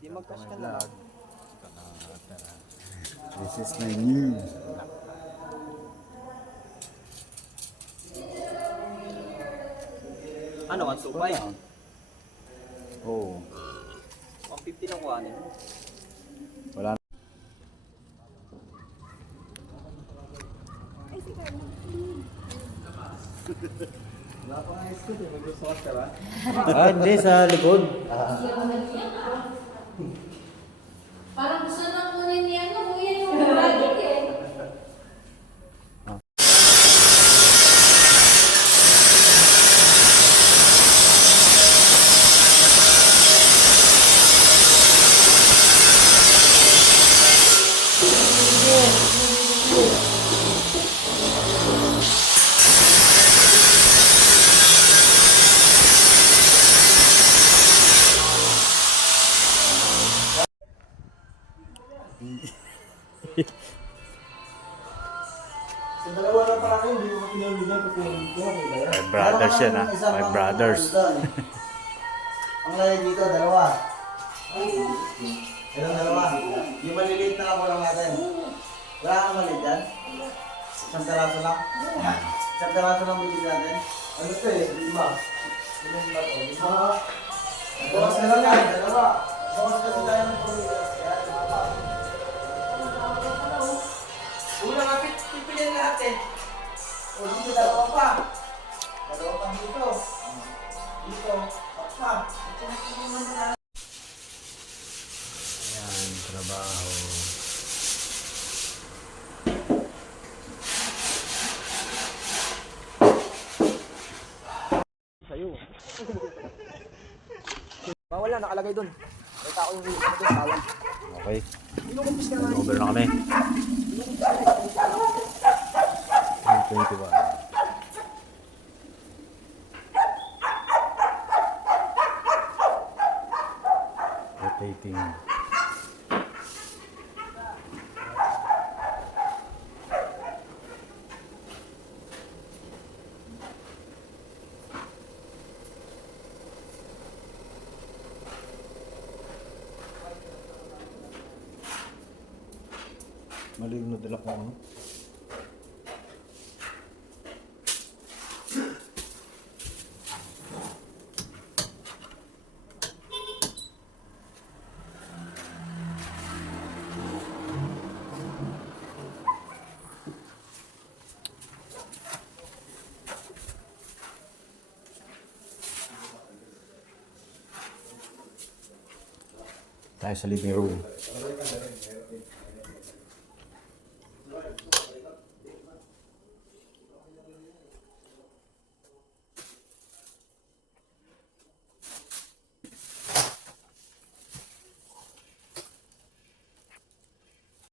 Di mag-cash ka na lang. This is my new. Ano, 125? Oh, 150 lang kuhanin. wala na. Wala pa nga ice cream, mag-suot ka ba? Hindi, sa likod. Parang gusto na kunin niya, kuya yung magic eh. Sa dalawa na parang hindi mo pinamigyan ko kung My brothers yan ha. My brothers. Ang layo dito, dalawa. Ilang dalawa? Yung maliliit na ako lang natin. Wala kang maliit dyan? Isang taraso lang? Isang taraso lang bigyan natin? Ano ito eh? Lima. Ilan ba ito? Lima. Bawas na lang yan, dalawa. Bawas kasi tayo ng pamilya. Una nga, pipiliin natin. O dito, dalawa pa. Dalawa pa dito. Dito, pa. Ayan, trabaho. Sa'yo. Bawal na, nakalagay dun. May tao yung ano dun, bawal. Okay. Inukumpis ka nga. Over na kami. 21. Rotating. Maligno dala ko ano. Tayo sa living room.